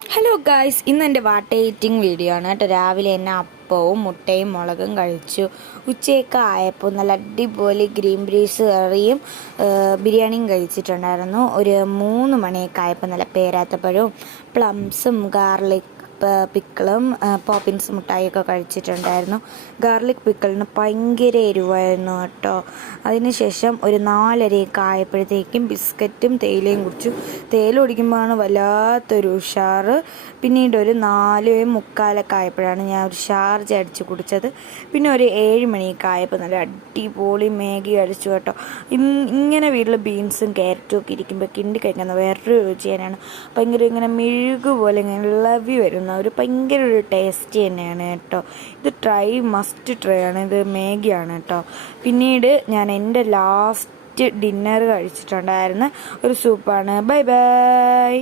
Hello guys, ഇന്ന് എൻ്റെ വാട്ട eating video ആണ് കേട്ടോ. രാവിലെ തന്നെ അപ്പവും മുട്ടയും മുളകും കഴിച്ചു. ഉച്ചയൊക്കെ ആയപ്പോൾ നല്ല അടിപൊളി ഗ്രീൻ പീസ് കറിയും ബിരിയാണിയും കഴിച്ചിട്ടുണ്ടായിരുന്നു. ഒരു 3 മണിയൊക്കെ ആയപ്പോൾ നല്ല പേരാത്തപ്പഴവും പ്ലംസും ഗാർലിക് പിക്കിളും പോപ്പിൻസ് മുട്ടായിയൊക്കെ കഴിച്ചിട്ടുണ്ടായിരുന്നു. ഗാർലിക് പിക്കിളിന് ഭയങ്കര എരിവായിരുന്നു കേട്ടോ. അതിനുശേഷം ഒരു 4:30 ആയപ്പോഴത്തേക്കും ബിസ്ക്കറ്റും തേയിലയും കുടിച്ചു. തേയില കുടിക്കുമ്പോഴാണ് വല്ലാത്തൊരു ഉഷാറ്. പിന്നീട് ഒരു 4:45 ആയപ്പോഴാണ് ഞാൻ ഒരു ഷാർജ അടിച്ച് കുടിച്ചത്. പിന്നെ ഒരു 7 മണിയൊക്കെ ആയപ്പോൾ നല്ല അടിപൊളി മാഗി അടിച്ചു കേട്ടോ. ഇങ്ങനെ വീട്ടിൽ ബീൻസും ക്യാരറ്റും ഒക്കെ ഇരിക്കുമ്പോൾ കിണ്ടി കഴിക്കുന്ന വേറൊരു രുചി തന്നെയാണ്. ഭയങ്കര ഇങ്ങനെ മെഴുകു പോലെ ഇങ്ങനെ ഇളവി വരുന്ന ഭയങ്കര ഒരു ടേസ്റ്റ് തന്നെയാണ് കേട്ടോ. ഇത് മസ്റ്റ് ട്രൈ ആണ്. ഇത് മാഗിയാണ് കേട്ടോ. പിന്നീട് ഞാൻ എൻ്റെ ലാസ്റ്റ് ഡിന്നർ കഴിച്ചിട്ടുണ്ടായിരുന്ന ഒരു സൂപ്പാണ്. Bye bye.